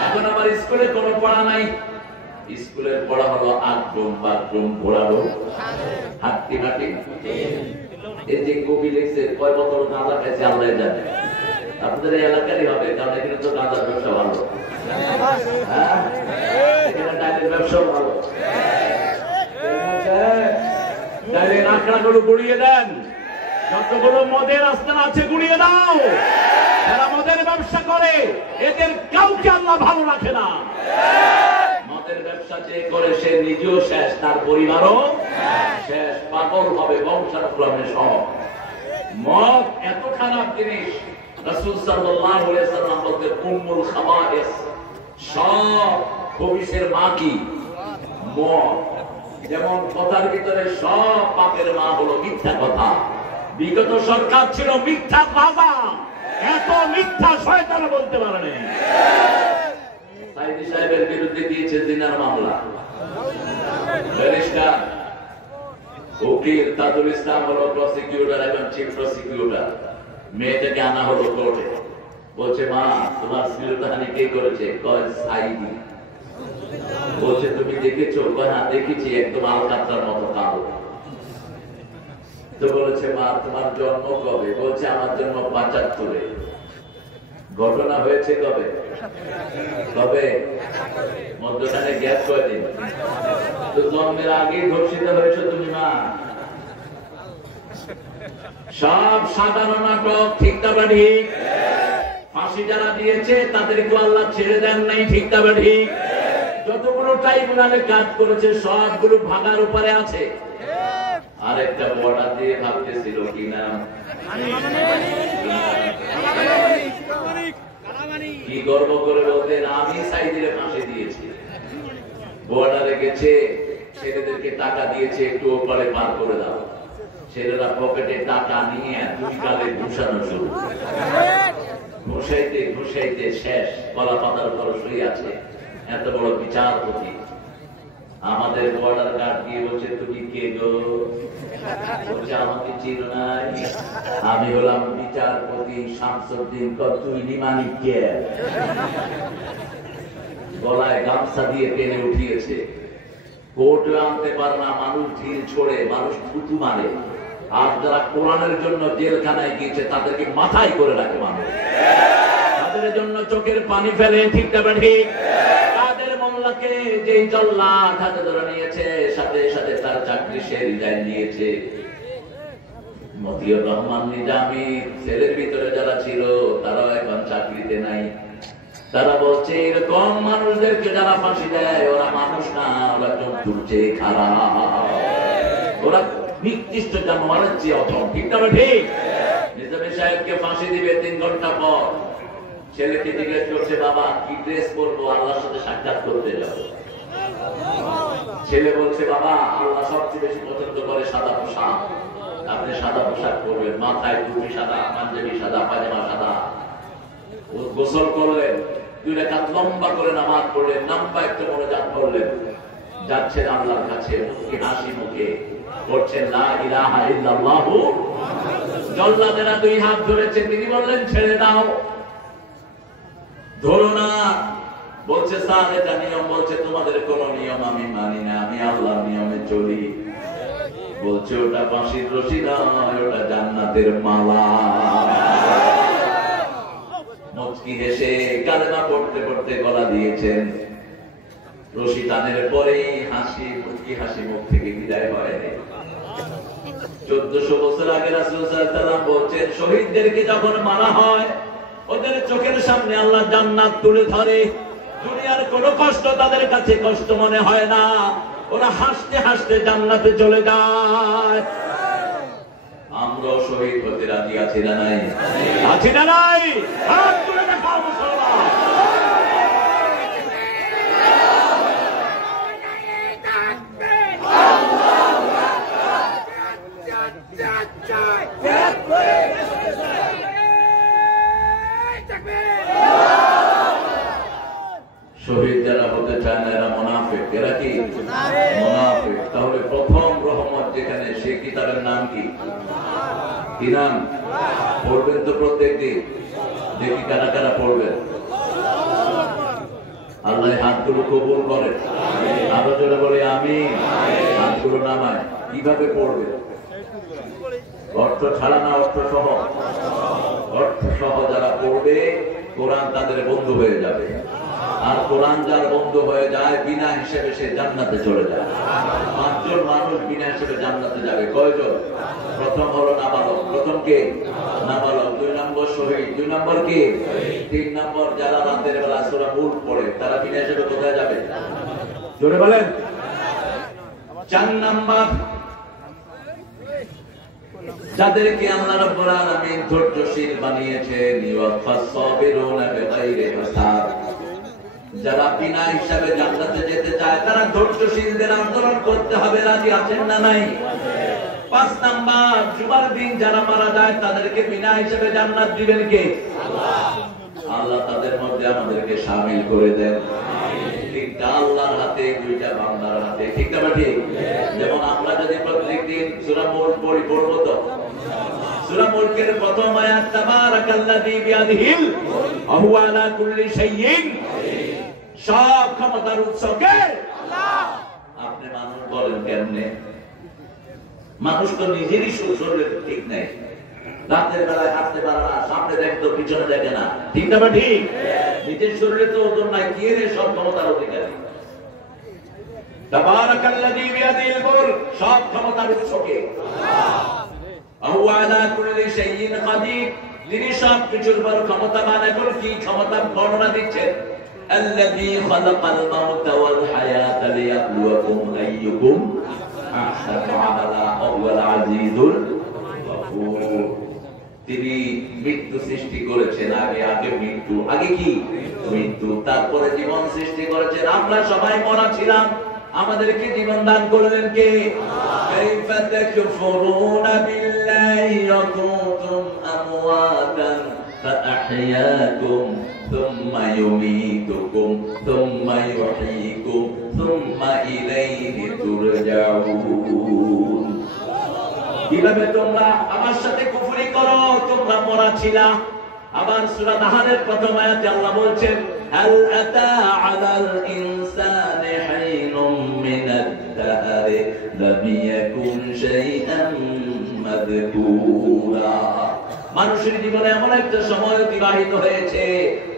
এখন আমার স্কুলে কোনো পড়া নাই। স্কুলের পড়া হলো আটরুম, বাথরুম, ঘোরানো, হাঁটি মাটি। এই যে কবি লিখছে, কয় বছর গাঁজা খাইছে আল্লাহ জানে। আপনাদের এই এলাকারই হবে, কারণ এখানে তো গাঁজার ব্যবসা ভালো। হ্যাঁ, এখানে ডাইরেক্ট ব্যবসা ভালো। ডাইরেক্ট আঁকড়াগুলো গুড়িয়ে দেন, যতগুলো মদের আস্তানা আছে গুড়িয়ে দাও। যারা মদের ব্যবসা করে এদের কাউকে আল্লাহ ভালো রাখে না। মদের ব্যবসা যে করে সে নিজেও শেষ, তার পরিবারও শেষ, পাগল হবে, বংশানুক্রমে সহ। মদ এত খারাপ জিনিস, রাসূল সাল্লাল্লাহু আলাইহি ওয়াসাল্লাম বলতেন, উম্মুল খাবায়েস, সব খবিসের মা কি? মদ। যেমন কথার ভিতরে সব পাপের মা হলো মিথ্যা কথা। বিগত সরকার ছিল মিথ্যা বাবা, এত মিথ্যা শয়তান বলতে পারে না। সাইদি সাহেবের বিরুদ্ধে দিয়েছে জিনার মামলা। ব্যারিস্টার উকিল তাজুল ইসলাম হলো প্রসিকিউটর, এখন চিফ প্রসিকিউটর। মেয়েটাকে আনা হলো কোর্টে। বলছে মা তোমার শ্লীলতাহানি কে করেছে? কয় সাইদি। বলছে তুমি দেখেছো? কয় হ্যাঁ দেখেছি, একদম আলকাতরার মতো কালো। তো বলেছে মা তোমার জন্ম কবে? বলছে আমার জন্ম ৭৫-এ। ঘটনা হয়েছে কবে? কবে? মধ্যখানে গ্যাপ কয়দিন? তো জন্মের আগেই ধর্ষিত হয়েছে তুমি মা। সব সাধারণ নাটক, ঠিক তবে ঠিক। ফাঁসি যারা দিয়েছে তাদেরকে আল্লাহ ছেড়ে দেন নাই, ঠিক তবে ঠিক। যতগুলো ট্রাইব্যুনালে কাজ করেছে সবগুলো ভাগার উপরে আছে। আর একটা বর্ডার দিয়ে ভাবতেছিল কি নাম, কি গর্ব করে বলতেন আমি সাইদিরে ফাঁসি দিয়েছি। বর্ডারে গেছে, ছেলেদেরকে টাকা দিয়েছে একটু ওপারে পার করে দাও। ছেলেরা পকেটে টাকা নিয়ে দুই গালে ঘুষানো শুরু, ঘুষাইতে ঘুষাইতে শেষ, কলা পাতার উপর শুয়ে আছে এত বড় বিচারপতি। আমাদের বর্ডার গার্ড দিয়ে বলছে তুমি কে গো? বলছে আমাকে চিনো নাই, আমি হলাম বিচারপতি শামসুদ্দিন। তুই নিমানিক কে? গলায় গামছা দিয়ে টেনে উঠিয়েছে। কোর্টে আনতে পারে না, মানুষ ঢিল ছোড়ে, মানুষ থুতু মারে। আর যারা কোরআনের জন্য জেলখানায় গিয়েছে তাদেরকে মাথায় করে রাখে মানুষ, তাদের জন্য চোখের পানি ফেলে, ঠিক না ঠিক? তাদের মোল্লাকে যে জল্লাদ হাতে ধরে নিয়েছে, সাথে সাথে তার চাকরি সে রিজাইন দিয়েছে। মতিউর রহমান নিজামী ছেলের ভিতরে যারা ছিল তারাও এখন চাকরিতে নাই। তারা বলছে এরকম মানুষদেরকে যারা ফাঁসি দেয় ওরা মানুষ না, ওরা জন্তুর চেয়ে খারাপ, ওরা নির্দিষ্ট জানোয়ারের চেয়ে অথম, ঠিক না ঠিক? নিজামী সাহেবকে ফাঁসি দিবে ৩ ঘন্টা পর ছেলেকে জিজ্ঞেস করছে বাবা কি ড্রেস পরবো, আল্লাহর সাথে সাক্ষাৎ করতে যাবো। ছেলে বলছে বাবা আল্লাহ সবচেয়ে বেশি পছন্দ করে সাদা পোশাক, আপনি সাদা পোশাক পরবেন, মাথায় টুপি সাদা, পাঞ্জাবি সাদা, পায়জামা সাদা। গোসল করলেন, 2 রাকাত লম্বা করে নামাজ পড়লেন, লম্বা একটা মোনাজাত করলেন, যাচ্ছেন আল্লাহর কাছে হাসি মুখে, পড়ছেন লা ইলাহা ইল্লাল্লাহু। জল্লাদেরা 2 হাত ধরেছে, তিনি বললেন ছেড়ে দাও, ধরো না। বলছে স্যার এটা নিয়ম। বলছে তোমাদের কোন নিয়ম আমি মানি না, আমি আল্লাহর নিয়মে চলি। বলছে ওটা ফাঁসির রশি নয়, ওটা জান্নাতের মালা। মুচকি হেসে কালেমা পড়তে পড়তে গলা দিয়েছেন। রশি টানের পরেই হাসি মুচকি হাসি মুখ থেকে বিদায় হয়নি। 1400 বছর আগে রাসূল সাল্লাল্লাহু আলাইহি ওয়াসাল্লাম বলছেন শহীদদেরকে যখন মারা হয় ওদের চোখের সামনে আল্লাহ জান্নাত তুলে ধরে। দুনিয়ার কোনো কষ্ট তাদের কাছে কষ্ট মনে হয় না, ওরা হাসতে হাসতে জান্নাতে চলে যায়। আমরা শহীদ হতে রাজি আছি না নাই? আছি না নাই? হাত তুলে দেখাও মুসলমান। শহীদ যারা হতে চায় না এরা মুনাফিক। এরা কি? মুনাফিক। তাহলে প্রথম রহমত যেখানে, সে কিতাবের নাম কি? কি নাম? পড়বেন তো প্রত্যেকদিন? দেখি কারা কারা পড়বেন। আল্লাহ হাতগুলো কবুল করেন। আমরা যারা বলি আমি, হাতগুলো নামায়। কিভাবে পড়বে? অর্থ ছাড়া না অর্থ সহ? অর্থ সহ যারা পড়বে কোরআন তাদের বন্ধু হয়ে যাবে। আর কোরআন যার বন্ধু হয়ে যায় বিনা হিসেবে সে জান্নাতে চলে যায়। 5 জন মানুষ বিনা হিসেবে জান্নাতে যাবে। কয়জন? প্রথম হলো নাবালক। প্রথম কে? নাবালক। 2 নম্বর শহীদ। 2 নম্বর কে? 3 নম্বর যারা রাতের বেলা সূরা মুলক পড়ে তারা বিনা হিসেবে কোথায় যাবে? জোরে বলেন। 4 নম্বর যাদেরকে আল্লাহ রাব্বুল আলামিন ধৈর্যশীল বানিয়েছেন, ইউফাস সাবিরুনা বিগাইরি হিসাব। যারা বিনা হিসাবে জান্নাতে যেতে চায় তারা ধৈর্যশীলদের আন্দোলন করতে হবে। রাজি আছেন না নাই? 5 নাম্বার জুমার দিন যারা মারা যায় তাদেরকে বিনা হিসাবে জান্নাত দিবেন কে? আল্লাহ। আল্লাহ তাদের মধ্যে আমাদেরকে শামিল করে দেন। তিনটা আল্লাহর হাতে, 2টা বান্দার হাতে, ঠিক না ঠিক? যেমন আমরা যদি প্রত্যেকদিন সূরা মুলক পড়বো তো সূরা মুলকের প্রথম আয়াত তাবারাকাল্লাযী বিয়াদিহিল ওয়া হুয়া আলা কুল্লি শাইইন, সব ক্ষমতার উৎস কে? আল্লাহ। আপনি মানুষ বলেন কেমনে? মানুষ তো নিজেরই শরীরের ঠিক নাই, রাতের বেলায় হাঁটতে পারে না, সামনে দেখতো পিছনে দেখে না, ঠিক না? ঠিক। নিজের শরীরে তো ওজন নাই, কি এর সব ক্ষমতার অধিকারী? তাবারাকাল্লাযী বিয়াদিহিল মুলক, সব ক্ষমতার উৎস কে? আল্লাহ। ওয়া আলা কুল্লি শাইইন কাদির, যিনি সব কিছুর উপর ক্ষমতাবান। এখন কি ক্ষমতা বর্ণনা দিচ্ছেন? আল্লাযী খালাকাল মাউতা ওয়াল হায়াতা লিয়াবলুয়াকুম আইয়ুকুম আহসানু আমালা ওয়া হুয়াল আজিজুল গফুর। তিনি মৃত্যু সৃষ্টি করেছেন, আগে মৃত্যু, আগে কি? মৃত্যু, তারপরে জীবন সৃষ্টি করেছেন। আমরা সবাই মরা ছিলাম, আমাদেরকে জীবন দান করলেন কে? কাইফা তাকফুরুনা বিল্লাহি ওয়া কুনতুম আমওয়াতান ফাআহইয়াকুম থুম্মা ইউমীতুকুম থুম্মা ইউহয়ীকুম থুম্মা ইলাইহি তুরজাউন। কিভাবে তোমরা আমার সাথে কুফরি করো? তোমরা মরা ছিলা। আবার সূরা নাহলের প্রথম আয়াতে আল্লাহ বলছেন, হাল আতা আলাল ইনসানি হাইনুম মিনাদ দাহরি লাম ইয়াকুন শাইআন মাযকুরা। মানুষের জীবনে এমন একটা সময় অতিবাহিত হয়েছে,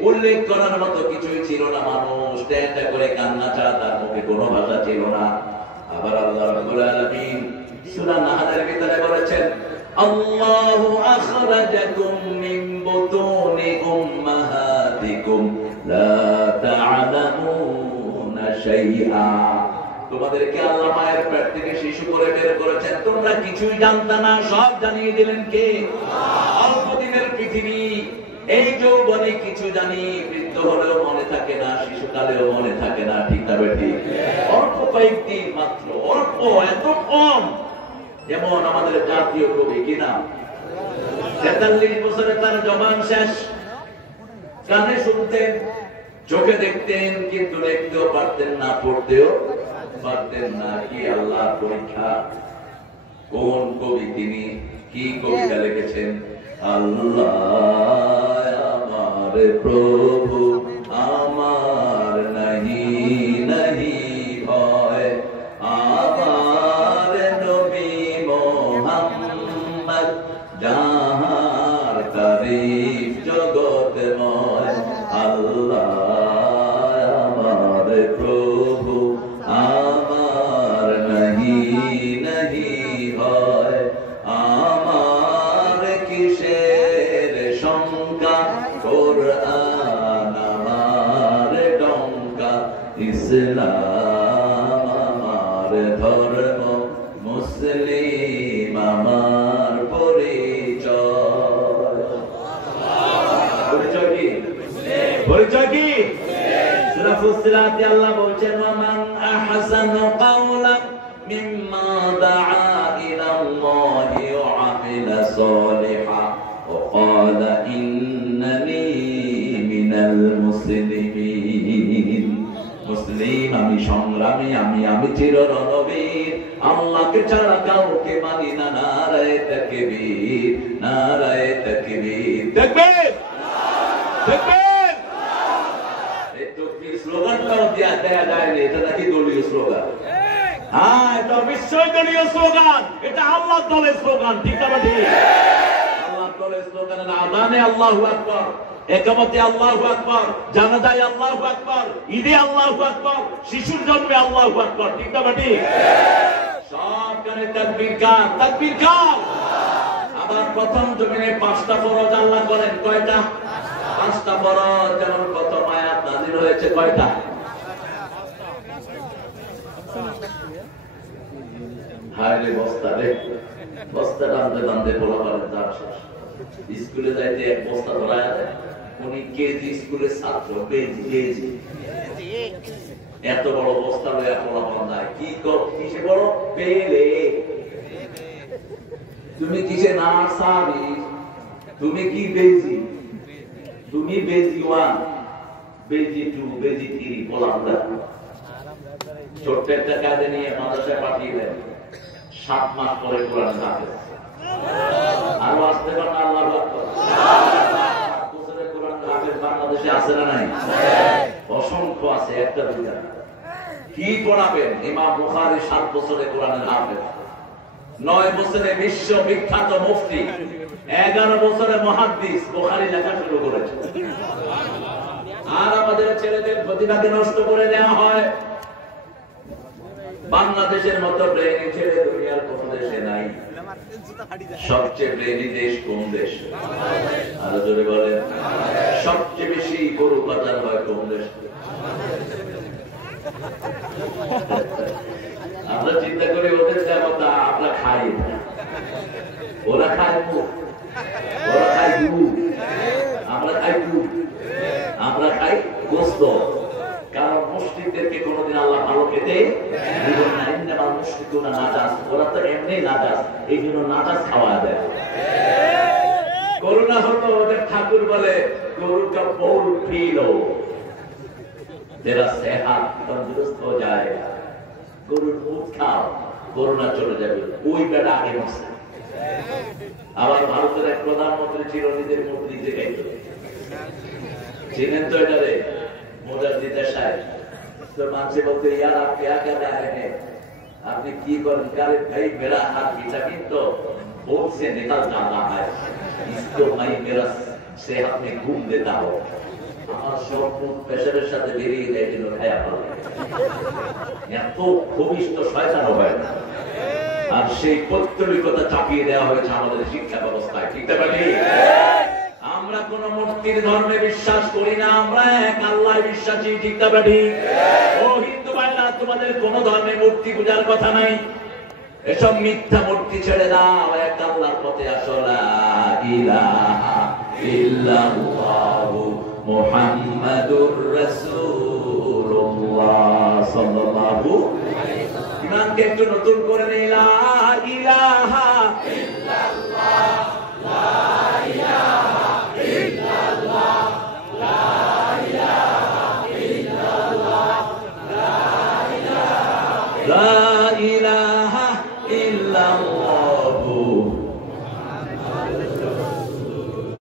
উল্লেখ করার মতো কিছুই ছিল না। মানুষ একটা করে কান্না ছাড়া তার মুখে কোনো ভাষা ছিল না। আবার আল্লাহ রাব্বুল আলামিন সূরা নাহলের ভিতরে বলেছেন, আল্লাহু আখরাজাকুম মিন বুতুনি উম্মাহাতিকুম লা তা'লামুনা শাইআ। তোমাদেরকে আল্লাহ মায়ের পেট থেকে শিশু করে বের করেছেন, তোমরা কিছুই জানতা না, সব জানিয়ে দিলেন কে? আল্লাহ। অল্প দিনের পৃথিবী, এই যৌবনে কিছু জানি, বৃদ্ধ হলেও মনে থাকে না, শিশুকালেও মনে থাকে না, ঠিক না বেঠিক? অল্প কয়েকদিন মাত্র, অল্প, এত কম। যেমন আমাদের জাতীয় কবি, কি নাম? ৪৩ বছরে তার জবান শেষ। কানে শুনতেন, চোখে দেখতেন, কিন্তু লিখতেও পারতেন না, পড়তেও পারতেন না। কি আল্লাহ পরীক্ষা! কোন কবি তিনি? কি কবিতা লিখেছেন? আল্লাহ আমার প্রভু, আমার নাহি নাহি ভয়, আমার নবী মুহাম্মদ যাহার তারিফ জগতময়। আল্লাহ আমার প্রভু, আমার নাহি নাহি হয়, আমার কিসের শঙ্কা, কোরআন আমার ডঙ্কা, ইসলাম আমার ধর্ম, মুসলিম আমার পরিচয়। পরিচয় কি? পরিচয় কি? সূরা ফুসসিলাতে আল্লাহ বলছেন, ওয়ামান আহসানু কাওলান মিম্মা দাআ ইলাল্লাহি ওয়া আমিলা সালিহা ওয়া ক্বালা ইন্নানী মিনাল মুসলিমিন। মুসলিম আমি, সংগ্রামী আমি চিররণবীর, আল্লাহকে ছাড়া কাউকে মানি না। নারায়ে তাকবীর, নারায়ে তাকবীর। দেখবেন দেখবেন, এই তাকবীর স্লোগানটাও দেয়া যায়নি, এটা নাকি দলীয় স্লোগান। হ্যাঁ, এটা অবশ্যই দলীয় স্লোগান, এটা আল্লাহর দলের স্লোগান, ঠিক না? ঠিক। আল্লাহর দলের স্লোগানের আযানে আল্লাহু আকবার, একামতে আল্লাহু আকবার, জানাজায় আল্লাহু আকবার, ঈদে আল্লাহু আকবার, শিশুর জন্মে আল্লাহু আকবার, ঠিক না? ঠিক। সবখানে তাকবীর কার? তাকবীর কার? আবার প্রথম জমিনে 5টা ফরজ আল্লাহ করেন। কয়টা? 5টা ফরজ। যেমন প্রথম আয়াত নাযিল হয়েছে কয়টা? হায়রে বস্তা রে, বস্তা টানতে টানতে বলা পারে তার শেষ। স্কুলে যাইতে এক বস্তা ধরায় দেয়, উনি কেজি স্কুলের ছাত্র, কেজি এত বড় বস্তা লইয়া পড়া যায়। কি কিসে বড়? পেলে। তুমি কিসে নার্সারি? তুমি কি বেজি? তুমি বেজি 1, বেজি 2, বেজি 3 বলা যায়। ছোট্ট একটা কাজে নিয়ে মাদ্রাসায় পাঠিয়ে দেন, 7 মাস পরে কোরআন হাফেজ। আরো আসতে পারেন আল্লাহ কোরআন হাফেজ বাংলাদেশে আছে না নাই? অসংখ্য আছে, একটা দুইটা। কি পড়াবেন? ইমাম বুখারী 7 বছরে কোরআনের হাফেজ, 9 বছরে বিশ্ব বিখ্যাত মুফতি, 11 বছরে মুহাদ্দিস, বুখারী লেখা শুরু করেছে। আর আমাদের ছেলেদের প্রতিভাকে নষ্ট করে দেওয়া হয়। বাংলাদেশের মতো ব্রেইনি ছেলে দুনিয়ার কোন দেশে নাই। সবচেয়ে ব্রেইনি দেশ কোন দেশ? আরো জোরে বলেন। সবচেয়ে বেশি গরু পাচার হয় কোন দেশ? আমরা চিন্তা করি ওদের কথা আমরা খাই, ওরা খায় মুখ, ওরা খায় দুধ, আমরা খাই দুধ, আমরা খাই গোস্ত। কারণ মুশরিকদেরকে কোনদিন আল্লাহ ভালো খেতে দিবেন না। ইন্নামাল মুশরিকুনা নাজাস, ওরা তো এমনি নাজাস, এই জন্য নাজাস খাওয়া দেয়। করোনা হলো ওদের ঠাকুর বলে গরু কা পৌল পি লো, তেরা সেহাত তন্দুরুস্ত হো জায়েগা। গরুর দুধ খাও, করোনা চলে যাবে। ওই বেড়া আগে মরছে। আবার ভারতের এক প্রধানমন্ত্রী ছিল, নিজের মুখ নিজে খাইতো। চিনেন তো এটারে? মোজাদ্দিদ দেশাই। তো মানুষে বলতে ইয়ার আপ क्या कर रहे हैं, আপনি কি করেন? কারে ভাই मेरा हाथ विटामिन तो बोल से निकल जाता है, इसको मैं मेरा सेहत में घूम देता हूं। আমার সব প্রেসারের সাথে বেরিয়ে যায়, জন্য খায়া ভালো। এত ভূমিষ্ঠ শয়তান হয় না। আর সেই পৌত্তলিকতা চাপিয়ে দেওয়া হয়েছে আমাদের শিক্ষা ব্যবস্থায়। ঠিক না ভাই? আমরা কোন মূর্তির ধর্মে বিশ্বাস করি না, আমরা এক আল্লাহ বিশ্বাসী। ঠিক না ভাই? ও হিন্দু ভাইরা, তোমাদের কোন ধর্মে মূর্তি পূজার কথা নাই। এসব মিথ্যা মূর্তি ছেড়ে দাও, এক আল্লাহর পথে আসো। লা ইলাহা ইল্লাল্লাহু মুহাম্মাদুর রাসূলুল্লাহ সাল্লাল্লাহু আলাইহি ওয়াসাল্লাম। ইমানকে একটু নতুন করে নিই। লা ইলাহা ইল্লাল্লাহ, লা ইলাহা ইল্লাল্লাহ, লা ইলাহা ইল্লাল্লাহ, লা ইলাহা